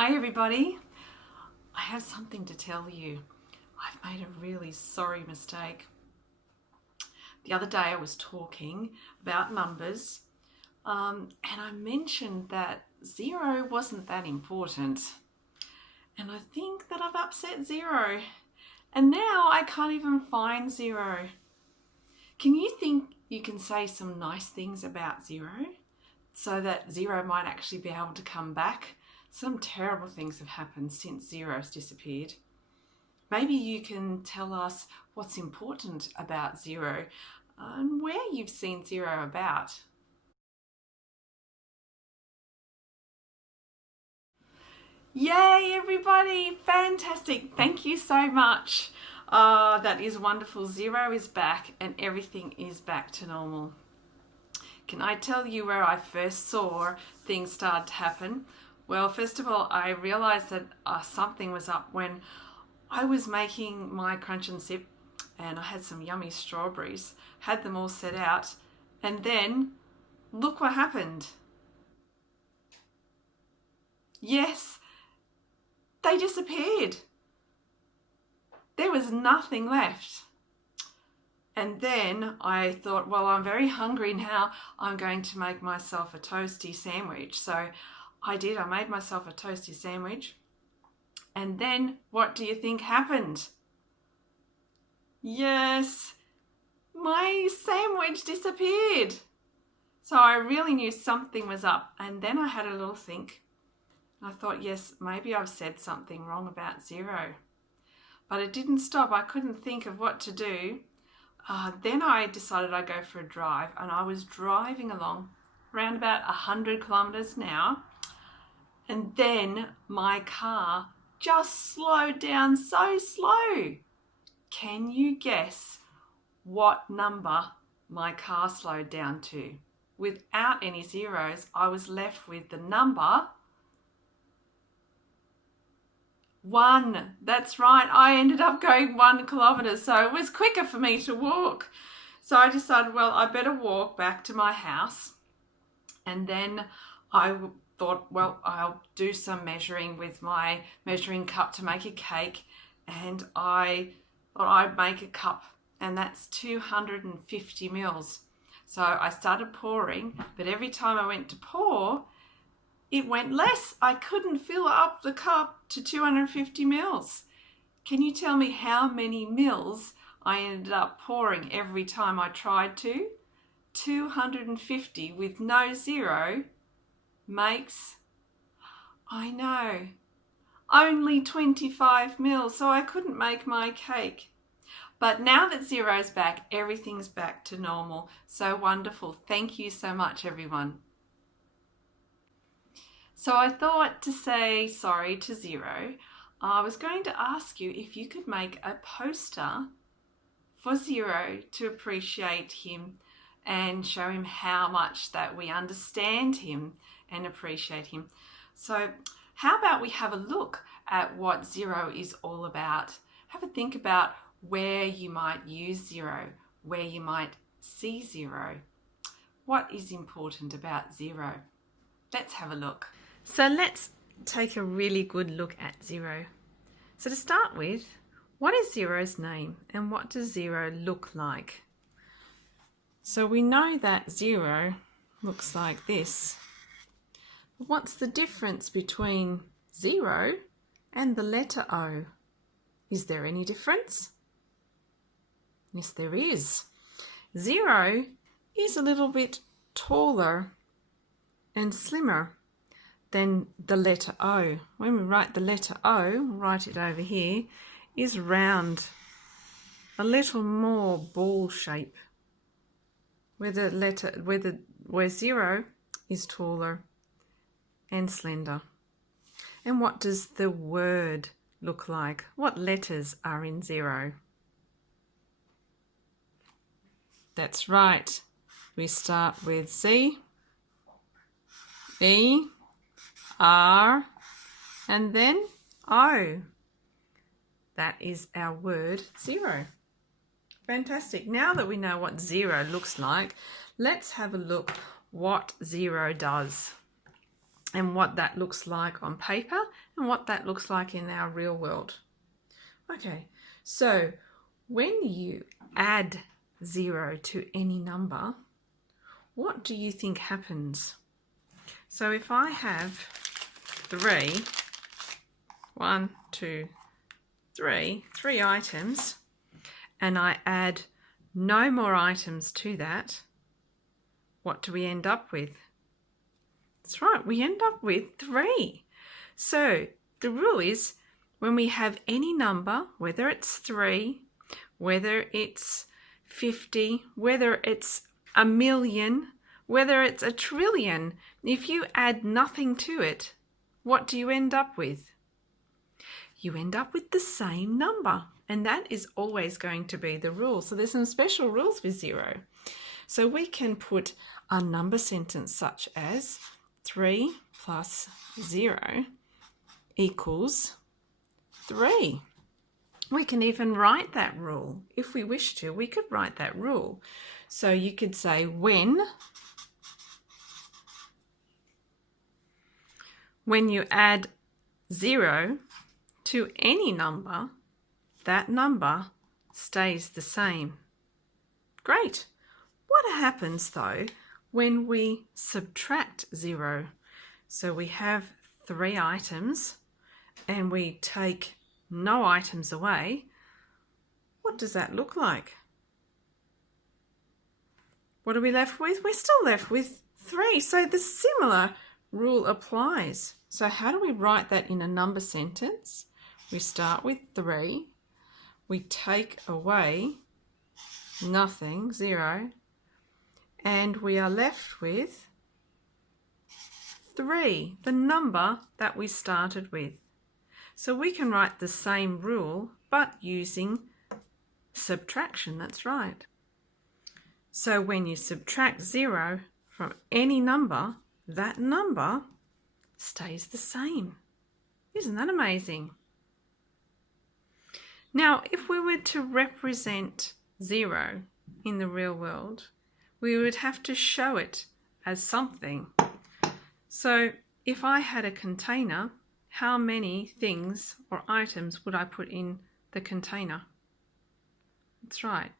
Hi everybody, I have something to tell you. I've made a really sorry mistake. The other day I was talking about numbers and I mentioned that zero wasn't that important. And I think that I've upset zero. And now I can't even find zero. Can you think you can say some nice things about zero so that zero might actually be able to come back? Some terrible things have happened since zero's disappeared. Maybe you can tell us what's important about zero and where you've seen zero about. Yay, everybody! Fantastic! Thank you so much. That is wonderful. Zero is back and everything is back to normal. Can I tell you where I first saw things start to happen? Well, first of all, I realised that something was up when I was making my crunch and sip and I had some yummy strawberries, had them all set out, and then look what happened. Yes, they disappeared. There was nothing left. And then I thought, well, I'm very hungry now. I'm going to make myself a toasty sandwich. So I did. I made myself a toasty sandwich. And then what do you think happened? Yes, my sandwich disappeared. So I really knew something was up. And then I had a little think. I thought, yes, maybe I've said something wrong about zero. But it didn't stop. I couldn't think of what to do. Then I decided I'd go for a drive, and I was driving along around about 100 kilometres an hour, and then my car just slowed down so slow. Can you guess what number my car slowed down to? Without any zeros, I was left with the number 1. That's right. I ended up going 1 kilometre, so it was quicker for me to walk. So I decided, well, I better walk back to my house. And then I thought, well, I'll do some measuring with my measuring cup to make a cake. And I thought I'd make a cup, and that's 250 mils. So I started pouring, but every time I went to pour, it went less. I couldn't fill up the cup to 250 mils. Can you tell me how many mils I ended up pouring every time I tried to? 250 with no zero makes, I know, only 25 mils, so I couldn't make my cake. But now that zero's back, everything's back to normal. So wonderful. Thank you so much, everyone. So I thought to say sorry to zero, I was going to ask you if you could make a poster for zero to appreciate him and show him how much that we understand him and appreciate him. So how about we have a look at what zero is all about? Have a think about where you might use zero, where you might see zero. What is important about zero? Let's have a look. So let's take a really good look at zero. So to start with, what is zero's name and what does zero look like? So we know that zero looks like this. What's the difference between zero and the letter O? Is there any difference? Yes, there is. Zero is a little bit taller and slimmer than the letter O. When we write the letter O, write it over here, is round, a little more ball shape, where zero is taller and slender. And what does the word look like? What letters are in zero? That's right. We start with C, E, R, and then O. That is our word zero. Fantastic. Now that we know what zero looks like, let's have a look what zero does. and what that looks like on paper and what that looks like in our real world. Okay, so when you add 0 to any number, what do you think happens? So if I have 3, 1, 2, 3 items, and I add no more items to that, what do we end up with? That's right, we end up with 3. So the rule is when we have any number, whether it's 3, whether it's 50, whether it's 1,000,000, whether it's 1,000,000,000,000, if you add nothing to it, what do you end up with? You end up with the same number, and that is always going to be the rule. So there's some special rules with 0. So we can put a number sentence such as 3 plus 0 equals 3. We can even write that rule. If we wish to, we could write that rule. So you could say when you add 0 to any number, that number stays the same. Great. What happens though when we subtract 0? So we have 3 items and we take no items away. What does that look like? What are we left with? We're still left with 3. So the similar rule applies. So how do we write that in a number sentence? We start with 3. We take away nothing, 0. And we are left with 3, the number that we started with. So we can write the same rule, but using subtraction, that's right. So when you subtract 0 from any number, that number stays the same. Isn't that amazing? Now, if we were to represent 0 in the real world, we would have to show it as something. So if I had a container, how many things or items would I put in the container? That's right,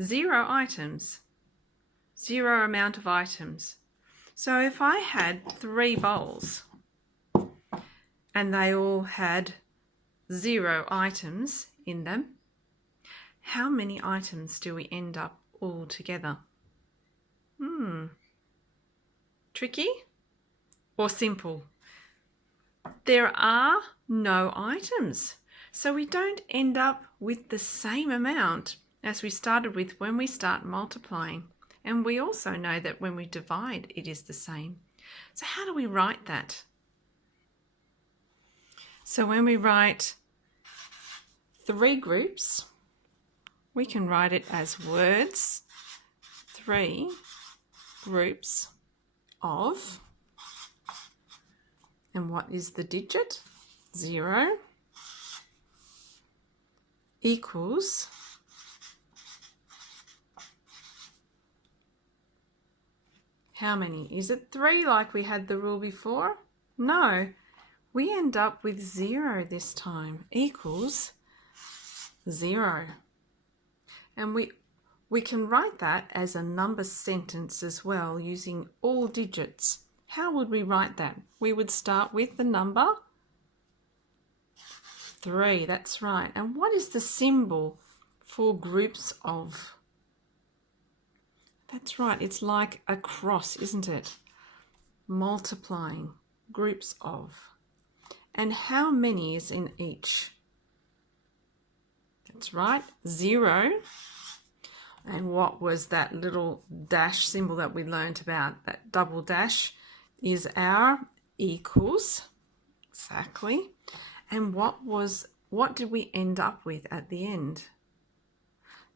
0 items, 0 amount of items. So if I had 3 bowls and they all had 0 items in them, how many items do we end up all together? Tricky or simple? There are no items, so we don't end up with the same amount as we started with when we start multiplying. And we also know that when we divide, it is the same. So how do we write that? So when we write 3 groups, we can write it as words, 3 groups of, and what is the digit? 0 equals how many? Is it 3 like we had the rule before? No, we end up with 0 this time, equals 0. And we can write that as a number sentence as well, using all digits. How would we write that? We would start with the number 3, that's right. And what is the symbol for groups of? That's right, it's like a cross, isn't it? Multiplying, groups of. And how many is in each? That's right, 0. And what was that little dash symbol that we learned about? That double dash is our equals, exactly. And what did we end up with at the end?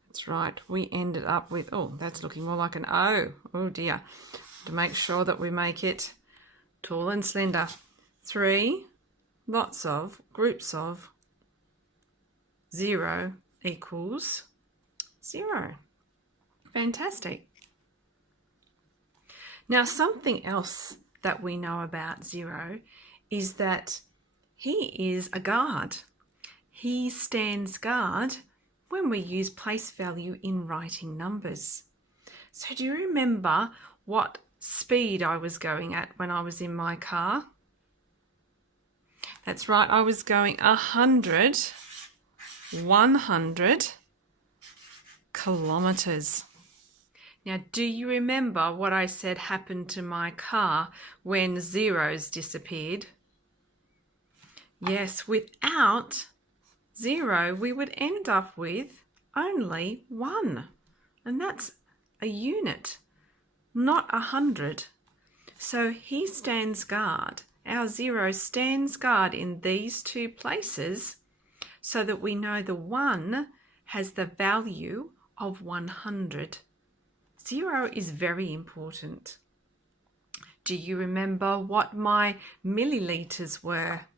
That's right, we ended up with, oh, that's looking more like an O. Oh dear. To make sure that we make it tall and slender. 3, lots of, groups of, 0 equals 0. Fantastic. Now something else that we know about zero is that he is a guard. He stands guard when we use place value in writing numbers. So do you remember what speed I was going at when I was in my car? That's right, I was going 100 kilometers. Now, do you remember what I said happened to my car when zeros disappeared? Yes, without zero, we would end up with only 1. And that's a unit, not 100. So he stands guard. Our zero stands guard in these two places so that we know the 1 has the value of 100. Zero is very important. Do you remember what my milliliters were?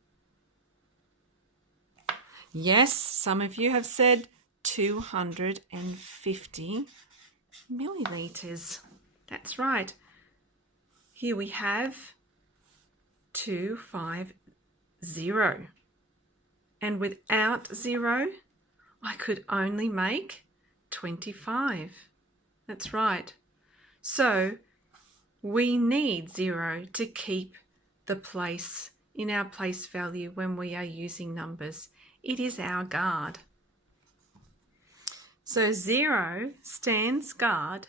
Yes, some of you have said 250 milliliters. That's right. Here we have 250. And without zero, I could only make 25. That's right. So we need zero to keep the place in our place value when we are using numbers. It is our guard. So zero stands guard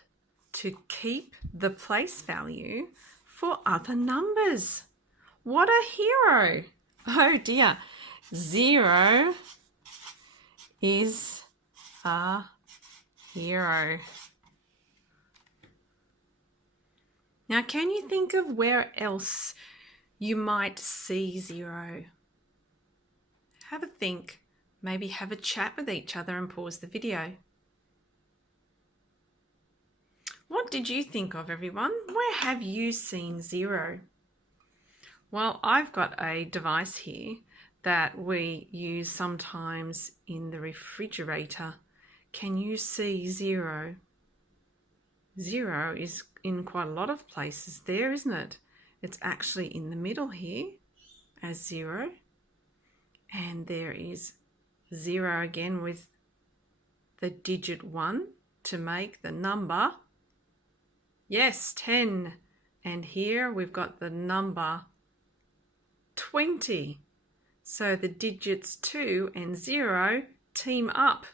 to keep the place value for other numbers. What a hero! Oh dear. Zero is a hero. Now, can you think of where else you might see zero? Have a think. Maybe have a chat with each other and pause the video. What did you think of, everyone? Where have you seen zero? Well, I've got a device here that we use sometimes in the refrigerator. Can you see zero? Zero is in quite a lot of places there, isn't it? It's actually in the middle here as zero. And there is zero again with the digit 1 to make the number. Yes, 10. And here we've got the number 20. So the digits 2 and 0 team up.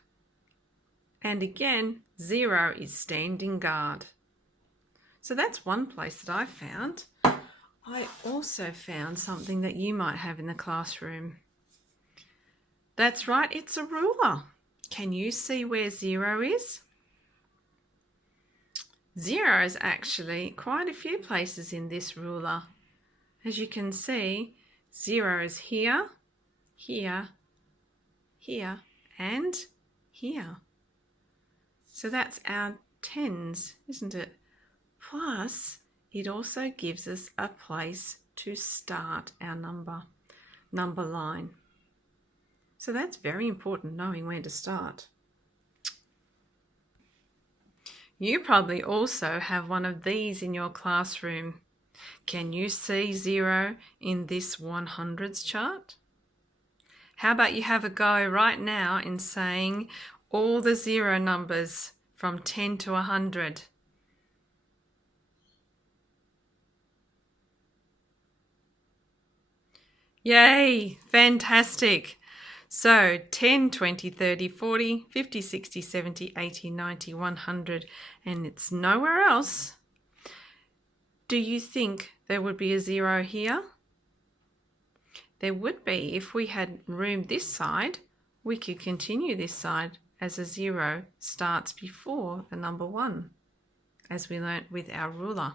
And again, 0 is standing guard. So that's one place that I found. I also found something that you might have in the classroom. That's right, it's a ruler. Can you see where 0 is? 0 is actually quite a few places in this ruler. As you can see, 0 is here, here, here, and here. So that's our tens, isn't it? Plus, it also gives us a place to start our number line. So that's very important, knowing where to start. You probably also have one of these in your classroom. Can you see 0 in this 100s chart? How about you have a go right now in saying all the 0 numbers from 10 to 100. Yay, fantastic. So 10, 20, 30, 40, 50, 60, 70, 80, 90, 100, and it's nowhere else. Do you think there would be a 0 here? There would be. If we had room this side, we could continue this side as a 0 starts before the number 1, as we learnt with our ruler.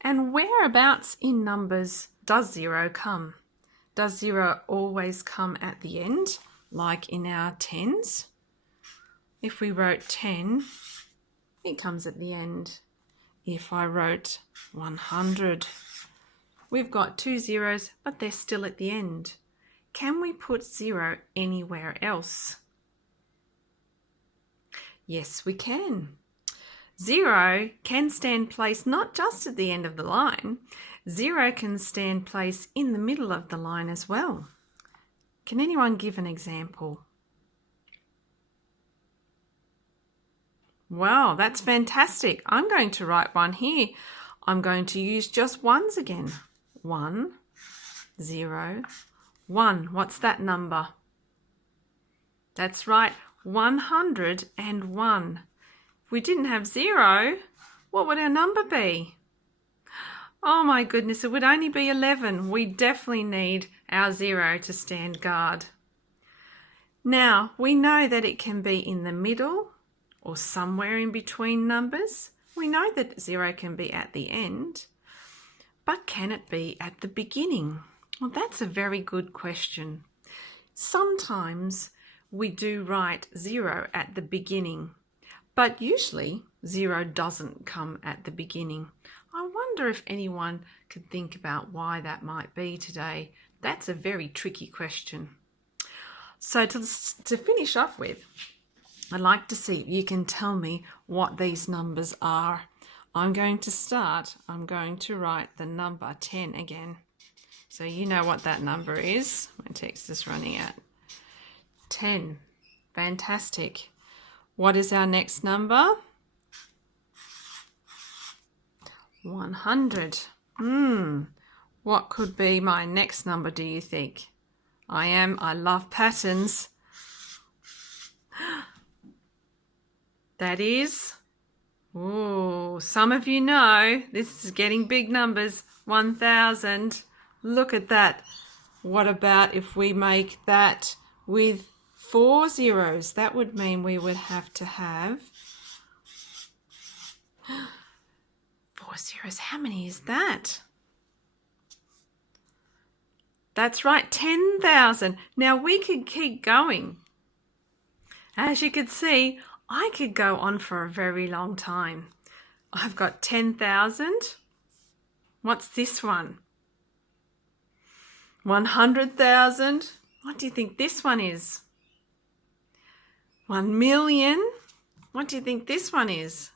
And whereabouts in numbers does 0 come? Does 0 always come at the end, like in our tens? If we wrote 10, it comes at the end. If I wrote 100, we've got 2 zeros, but they're still at the end. Can we put 0 anywhere else? Yes, we can. 0 can stand place not just at the end of the line, 0 can stand place in the middle of the line as well. Can anyone give an example? Wow, that's fantastic. I'm going to write one here. I'm going to use just ones again. 1, 0, 1. What's that number? That's right, 101. If we didn't have 0, what would our number be? Oh my goodness, it would only be 11. We definitely need our 0 to stand guard. Now, we know that it can be in the middle or somewhere in between numbers. We know that 0 can be at the end, but can it be at the beginning? Well, that's a very good question. Sometimes we do write 0 at the beginning, but usually 0 doesn't come at the beginning. I wonder if anyone could think about why that might be today. That's a very tricky question. So to finish off with, I'd like to see if you can tell me what these numbers are. I'm going to write the number 10 again. So you know what that number is. My text is running out. 10. Fantastic. What is our next number? 100. What could be my next number, do you think? I love patterns. That is, some of you know, this is getting big numbers, 1,000. Look at that. What about if we make that with 4 zeros? That would mean we would have to have 4 zeros. How many is that? That's right, 10,000. Now we could keep going. As you could see, I could go on for a very long time. I've got 10,000. What's this one? 100,000. What do you think this one is? 1 million. What do you think this one is?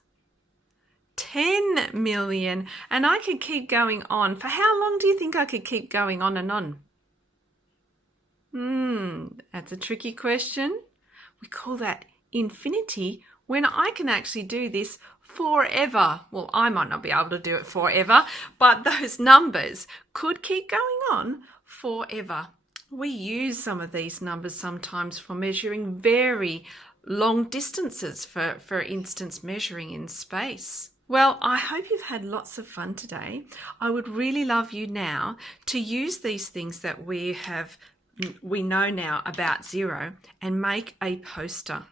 10 million. And I could keep going on. For how long do you think I could keep going on and on? That's a tricky question. We call that infinity, when I can actually do this forever. Well, I might not be able to do it forever, but those numbers could keep going on forever. We use some of these numbers sometimes for measuring very long distances, for instance, measuring in space. Well, I hope you've had lots of fun today. I would really love you now to use these things that we know now about 0 and make a poster.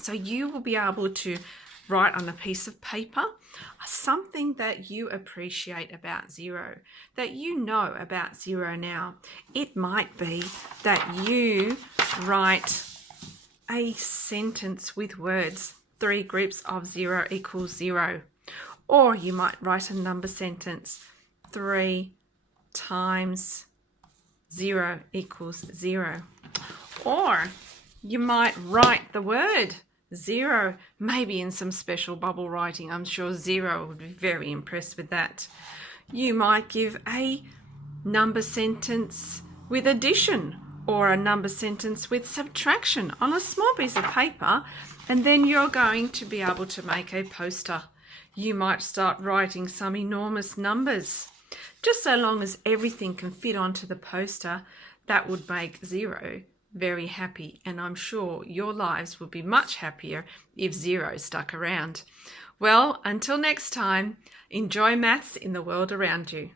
So you will be able to write on a piece of paper something that you appreciate about 0, that you know about 0 now. It might be that you write a sentence with words, 3 groups of 0 equals 0. Or you might write a number sentence, 3 times 0 equals 0. Or you might write the word 0, maybe in some special bubble writing. I'm sure 0 would be very impressed with that. You might give a number sentence with addition or a number sentence with subtraction on a small piece of paper, and then you're going to be able to make a poster. You might start writing some enormous numbers. Just so long as everything can fit onto the poster, that would make 0 very happy, and I'm sure your lives would be much happier if 0 stuck around. Well, until next time, enjoy maths in the world around you.